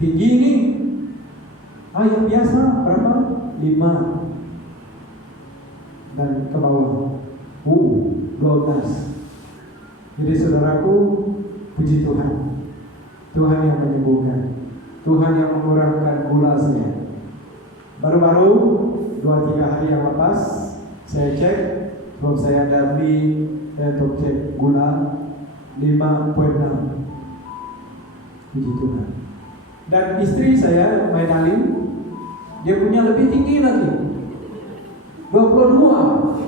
Tinggi ini. Yang biasa berapa? 5. Dan ke bawah 12. Jadi saudaraku, puji Tuhan. Tuhan yang menyembuhkan, Tuhan yang mengurangkan gula saya. Baru-baru 2-3 hari yang lepas saya cek, sebab saya ada beli untuk cek gula 5.6. Puji Tuhan. Dan istri saya, Maidalin, dia punya lebih tinggi lagi, 22.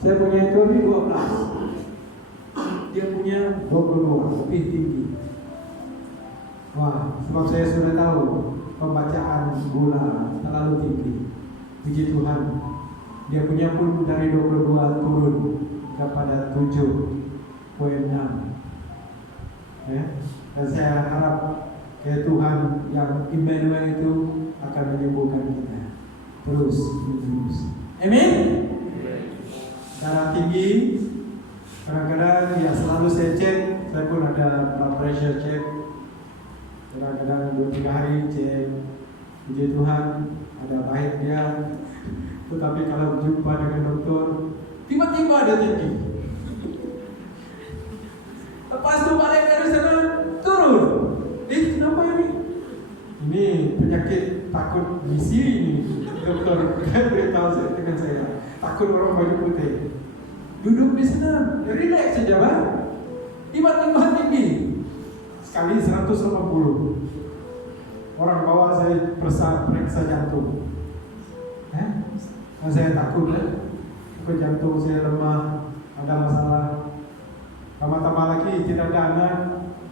Saya punya itu 12. Dia punya 22, lebih tinggi. Wah, sebab saya sudah tahu pembacaan gula terlalu tinggi. Puji Tuhan, dia punya pun dari 22 turun kepada 7.6. Ya, dan saya harap Tuhan yang Immanuel itu akan menyembuhkan kita terus menerus. Amin. Darah tinggi, kadang-kadang ya selalu saya cek, saya pun ada blood pressure cek. Kadang-kadang 2-3 hari cek. Puji Tuhan, ada baik dia. Tetapi kalau jumpa dengan dokter, tiba-tiba ada tinggi. Lepas itu balik dari sana turun. Kenapa ini? Ini penyakit takut misi ini. Dokter beritahu saya dengan saya. Takut orang baju putih. Duduk di sana, relax saja, Pak. Tiba-tiba tinggi. Sekali 180. Orang bawa saya periksa jantung. Saya takut jantung saya lemah, ada masalah. Tambah-tambah lagi tidak ada anak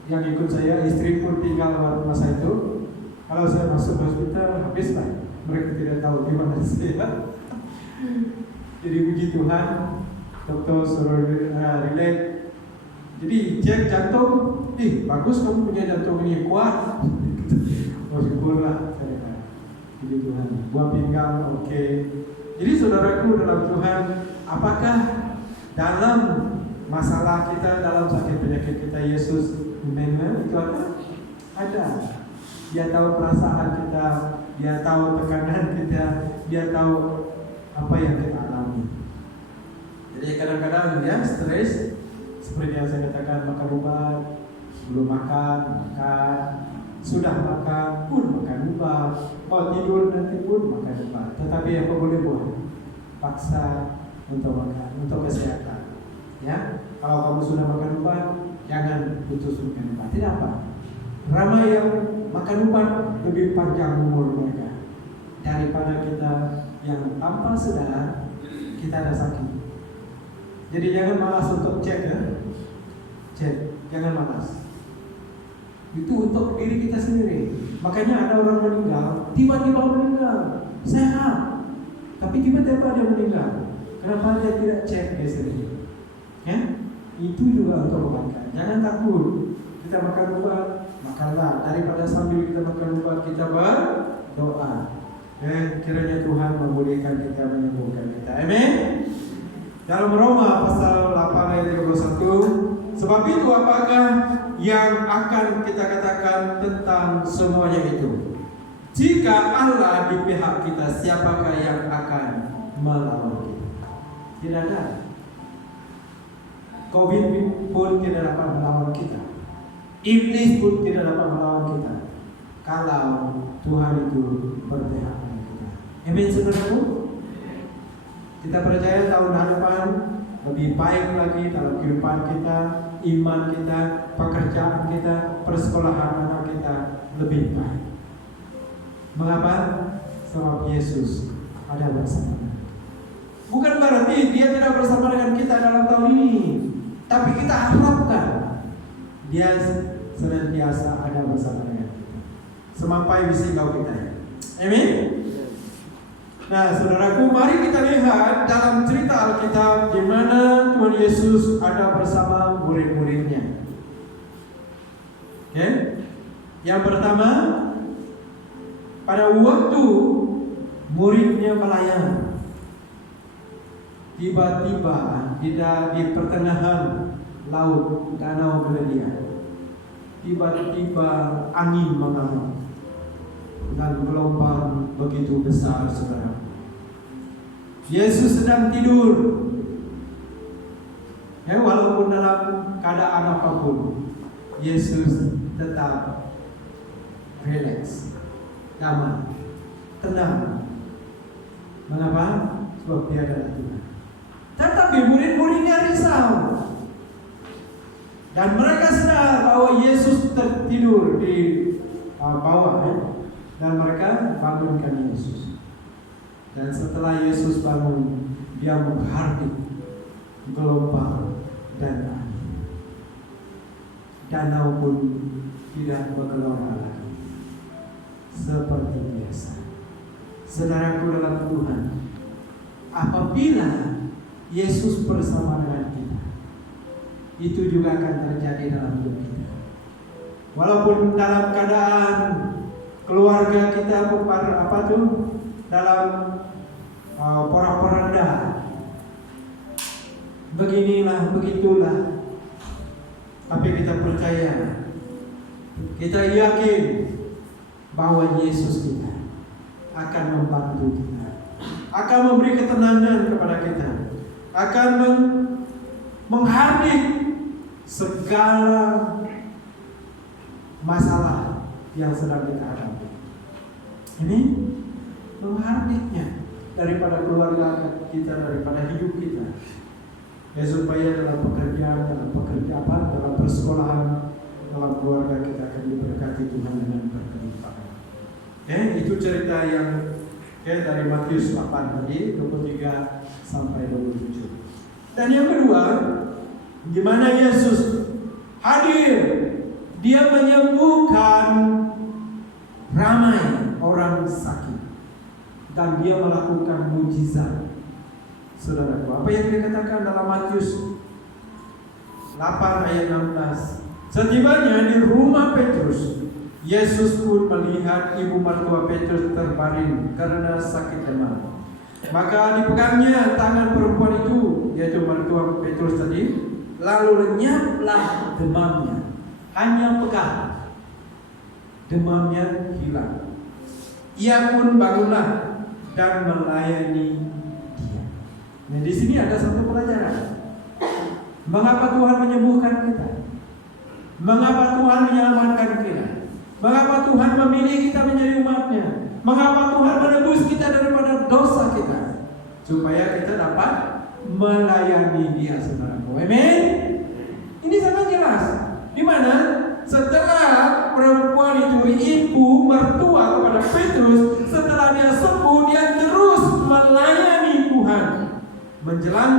yang ikut saya, istri pun tinggal masa itu. Kalau saya masuk hospital, habislah. Mereka tidak tahu gimana saya. Jadi puji Tuhan, dokter suruh relate. Jadi cek jantung, bagus kamu punya jantung ini kuat. Oh syukurlah saya. Puji Tuhan. Buah pinggang oke. Jadi saudaraku dalam Tuhan, apakah dalam masalah kita, dalam sakit penyakit kita, Yesus Immanuel itu ada? Ada. Dia tahu perasaan kita, dia tahu tekanan kita, dia tahu apa yang kita alami. Jadi kadang-kadang dia stres, seperti yang saya katakan, makan obat, belum makan, sudah makan pun makan obat, mau tidur nanti pun makan obat. Tetapi apa boleh buat? Paksa untuk makan, untuk kesehatan. Ya, kalau kamu sudah makan obat, jangan putus makan obat. Tidak apa. Ramai yang makan obat lebih panjang umur mereka daripada kita yang tanpa sadar kita ada sakit. Jadi jangan malas untuk cek ya. Cek, jangan malas. Itu untuk diri kita sendiri. Makanya ada orang meninggal, tiba-tiba meninggal, sehat, tapi tiba-tiba dia meninggal. Kenapa dia tidak cek dia sendiri? Ya? Itu juga untuk makan. Jangan takut. Kita makan obat, makanlah. Daripada sambil kita makan obat, kita berdoa. Kiranya Tuhan memulihkan kita, menyembuhkan kita. Amin. Dalam Roma pasal 8 ayat 31, sebab itu apakah yang akan kita katakan tentang semuanya itu? Jika Allah di pihak kita, siapakah yang akan melawan kita? Tidak ada. Covid pun tidak dapat melawan kita. Iblis pun tidak dapat melawan kita. Kalau Tuhan itu berpihak pada kita. Amin, saudaraku. Kita percaya tahun hadapan lebih baik lagi dalam kehidupan kita, iman kita, pekerjaan kita, persekolahan anak kita lebih baik. Mengapa? Sebab Yesus ada bersama. Bukan berarti dia tidak bersama dengan kita dalam tahun ini, tapi kita harapkan dia senantiasa ada bersama dengan kita sampai misi kau kita. Amin. Nah, saudaraku, mari kita lihat dalam cerita Alkitab di mana Tuhan Yesus ada bersama murid-muridnya. Oke? Yang pertama, pada waktu muridnya melayang, tiba-tiba di pertengahan laut Danau Galilea, tiba-tiba angin mengamuk dan gelombang begitu besar, saudara. Yesus sedang tidur. Ya, walaupun dalam keadaan apapun, Yesus tetap relax, damai, tenang. Mengapa? Sebab Dia adalah Tuhan. Tetapi murid-muridnya risau. Dan mereka sadar bahwa Yesus tertidur di bawah, ya? Dan mereka bangunkan Yesus. Dan setelah Yesus bangun, Dia menghardik gelombang dan angin. Danau pun tidak bergelora lagi seperti biasa. Saudaraku dalam Tuhan, apabila Yesus bersama dengan kita, itu juga akan terjadi dalam hidup kita. Walaupun dalam keadaan keluarga kita dalam porak-poranda, beginilah, begitulah, tapi kita percaya, kita yakin bahwa Yesus kita akan membantu kita, akan memberi ketenangan kepada kita, akan menghardik segala masalah yang sedang kita hadapi. Ini menghardiknya daripada keluarga kita, daripada hidup kita. Ya, supaya dalam pekerjaan, dalam persekolahan, dalam keluarga kita akan diberkati Tuhan dengan berkelimpahan. Itu cerita yang dari Matius 8 tadi, 23 sampai 27. Dan yang kedua, di mana Yesus hadir, Dia menyembuhkan ramai orang sakit dan Dia melakukan mujizat. Saudaraku, apa yang dikatakan dalam Matius 8 ayat 16? Setibanya di rumah Petrus, Yesus pun melihat ibu mertua Petrus terbaring karena sakit demam. Maka dipegangnya tangan perempuan itu, yaitu mertua Petrus tadi, lalu lenyaplah demamnya. Hanya pegang, demamnya hilang. Ia pun bangunlah dan melayani dia. Nah, di sini ada satu pelajaran. Mengapa Tuhan menyembuhkan kita? Mengapa Tuhan menyelamatkan kita? Mengapa Tuhan memilih kita menjadi umat-Nya? Mengapa Tuhan menebus kita daripada dosa kita? Supaya kita dapat melayani Dia, saudaraku. Amin. Ini sangat jelas. Di mana setelah perempuan itu, ibu mertua kepada Petrus, setelah dia sembuh, dia terus melayani Tuhan. Menjelang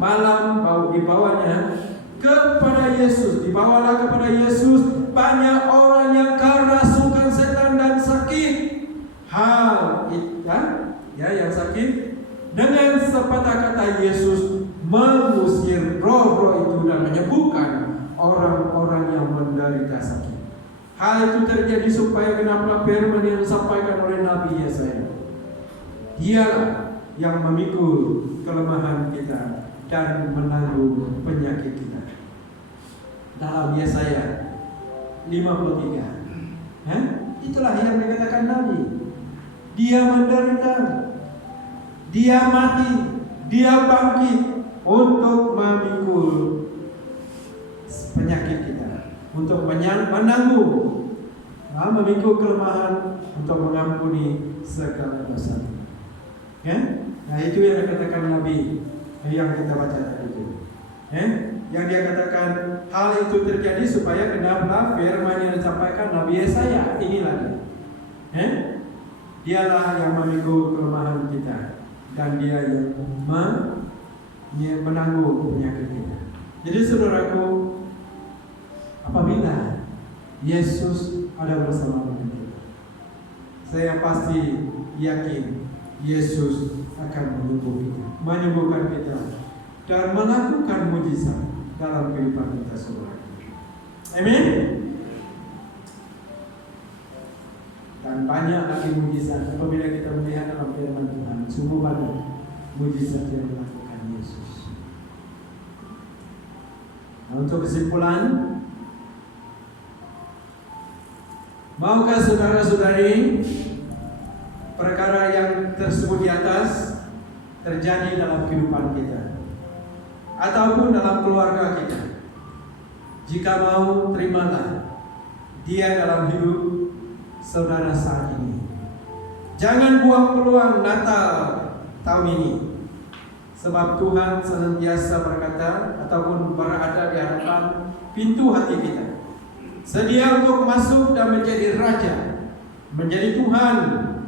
malam dibawanya kepada Yesus, dibawalah kepada Yesus banyak orang yang kerasukan setan dan sakit. Yang sakit, dengan sepatah kata Yesus mengusir roh-roh itu dan menyembuhkan orang-orang yang menderita sakit. Hal itu terjadi supaya genaplah firman yang disampaikan oleh Nabi Yesaya. Dialah yang memikul kelemahan kita dan menanggung penyakit kita. Dalam Yesaya 53, itulah yang dikatakan Nabi. Dia menderita, Dia mati, Dia bangkit untuk memikul penyakit kita, untuk menanggung, memikul kelemahan, untuk mengampuni segala dosa. Nah, itu yang dikatakan Nabi yang kita baca tadi itu. Yang dia katakan hal itu terjadi supaya genaplah firman yang disampaikan Nabi Yesaya. Inilah dia. Dialah yang memikul kelemahan kita dan Dia yang menanggung penyakit kita. Jadi saudaraku, apabila Yesus ada bersama dengan kita, saya pasti yakin Yesus akan menyembuhkan kita dan melakukan mujizat dalam kehidupan kita, saudara. Amin. Dan banyak lagi mujizat apabila kita melihat dalam firman Tuhan. Sungguh banyak mujizat yang dilakukan Yesus. Untuk kesimpulan, maukah saudara-saudari perkara yang tersebut di atas terjadi dalam kehidupan kita ataupun dalam keluarga kita? Jika mau, terimalah dia dalam hidup saudara saat ini. Jangan buang peluang Natal tahun ini, sebab Tuhan senantiasa berkata ataupun berada di hadapan pintu hati kita, sedia untuk masuk dan menjadi Raja, menjadi Tuhan,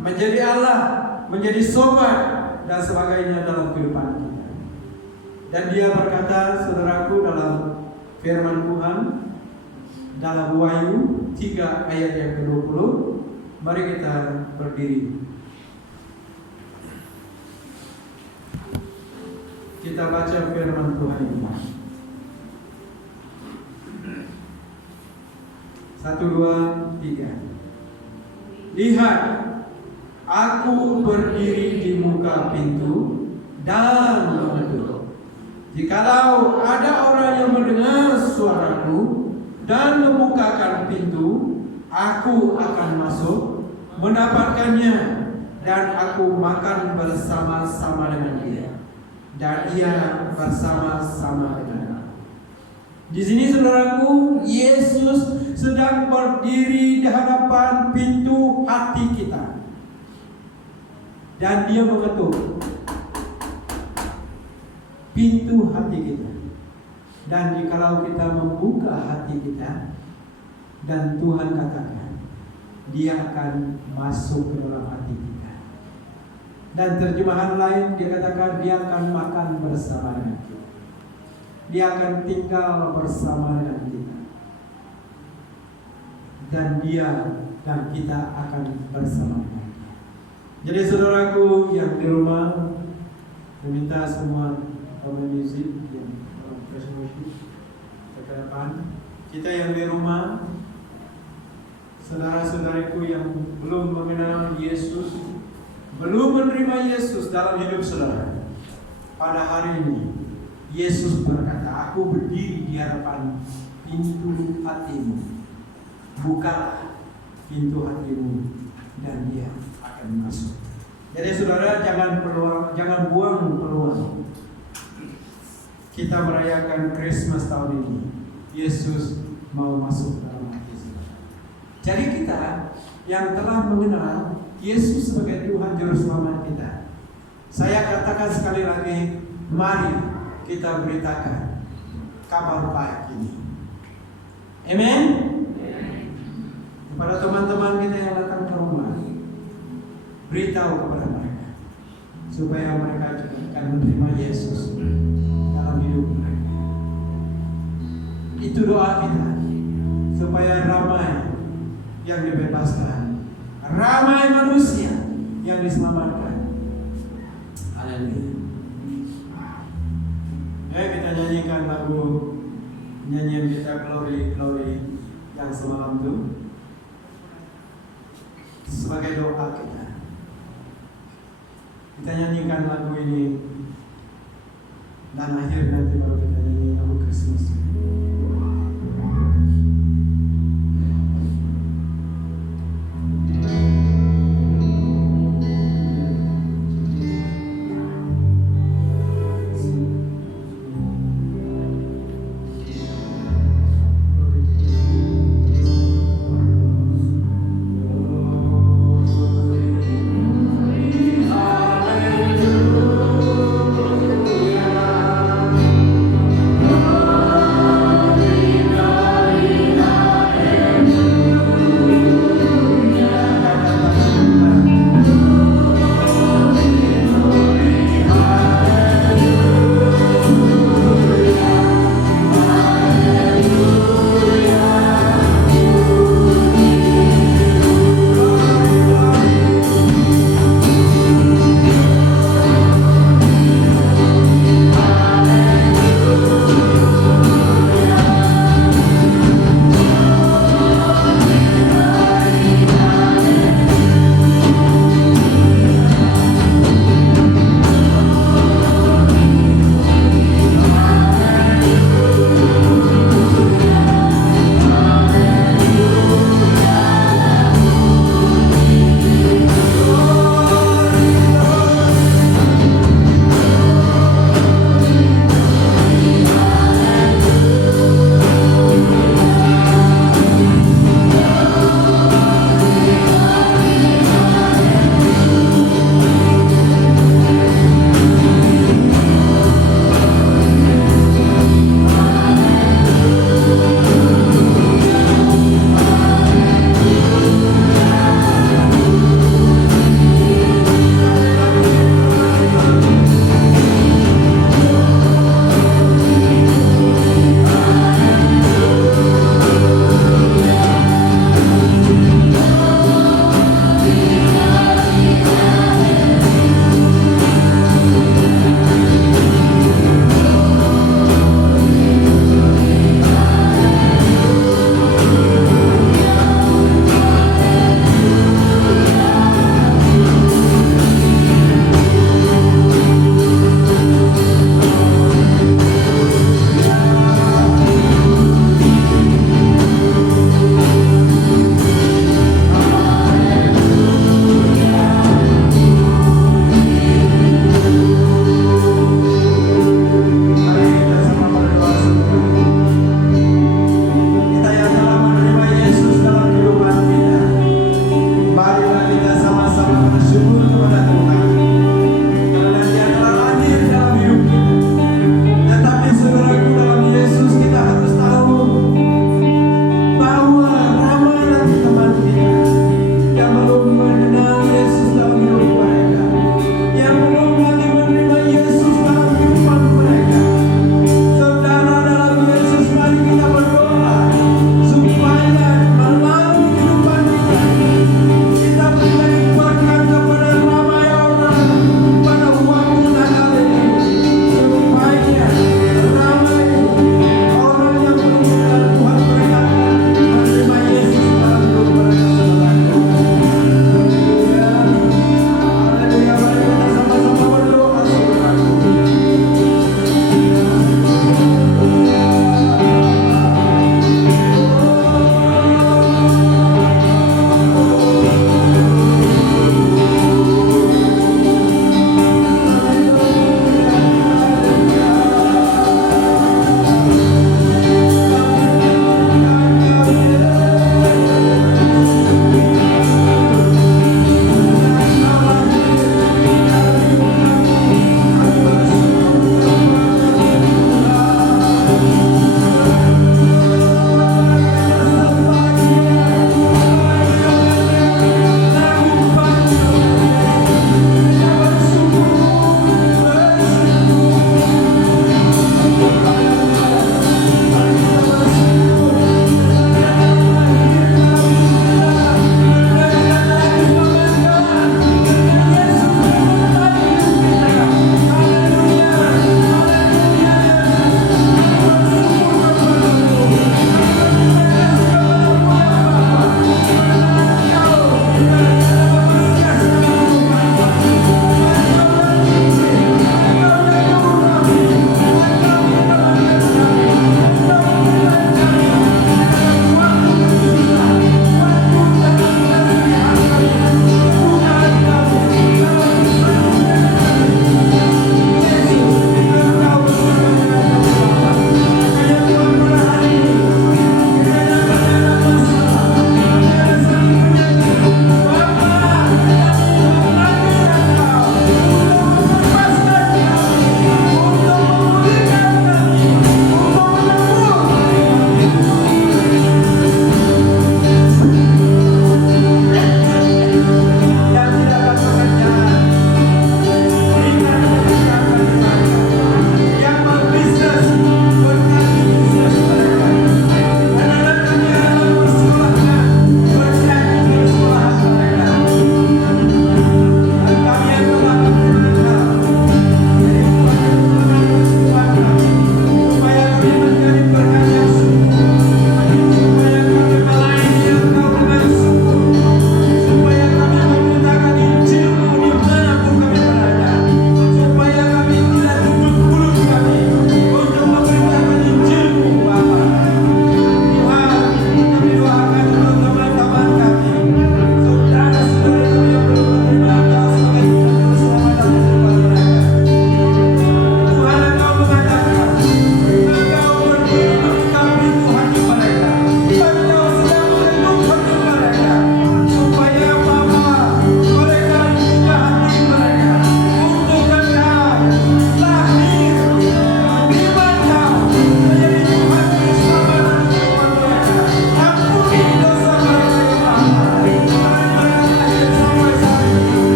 menjadi Allah, menjadi sobat dan sebagainya dalam kehidupan kita. Dan dia berkata, saudaraku, dalam firman Tuhan dalam Wahyu 3 ayat yang ke-20, mari kita berdiri. Kita baca firman Tuhan ini. 1, 2, 3. Lihat, aku berdiri di muka pintu dan mengetuk. Jikalau ada orang yang mendengar suaraku dan membukakan pintu, aku akan masuk, mendapatkannya, dan aku makan bersama-sama dengan dia, dan ia bersama-sama dengan aku. Di sini saudaraku, Yesus sedang berdiri di hadapan pintu hati kita, dan dia mengetuk pintu hati kita. Dan jikalau kita membuka hati kita dan Tuhan katakan, dia akan masuk ke dalam hati kita. Dan terjemahan lain dia katakan, dia akan makan bersama dengan kita, dia akan tinggal bersama dengan kita, dan dia dan kita akan bersama dengan dia. Jadi saudaraku yang di rumah, saya minta semua pemain musik yang dalam present worship ke depan. Kita yang di rumah, saudara-saudariku yang belum mengenal Yesus, belum menerima Yesus dalam hidup saudara, pada hari ini Yesus berkata, aku berdiri di hadapan pintu hatimu, bukalah pintu hatimu dan dia akan masuk. Jadi saudara, jangan buang peluang. Kita merayakan Christmas tahun ini, Yesus mau masuk dalam hati saudara. Jadi kita yang telah mengenal Yesus sebagai Tuhan Juru Selamat kita, saya katakan sekali lagi, mari kita beritakan kabar baik ini. Amen. Kepada teman-teman kita yang datang ke rumah, beritahu kepada mereka supaya mereka juga akan menerima Yesus dalam hidup mereka. Itu doa kita, supaya ramai yang dibebaskan, ramai manusia yang diselamatkan. Haleluya. Ayo kita nyanyikan lagu nyanyian kita, Glory Glory, yang semalam itu sebagai doa kita. Kita nyanyikan lagu ini, dan akhir nanti baru kita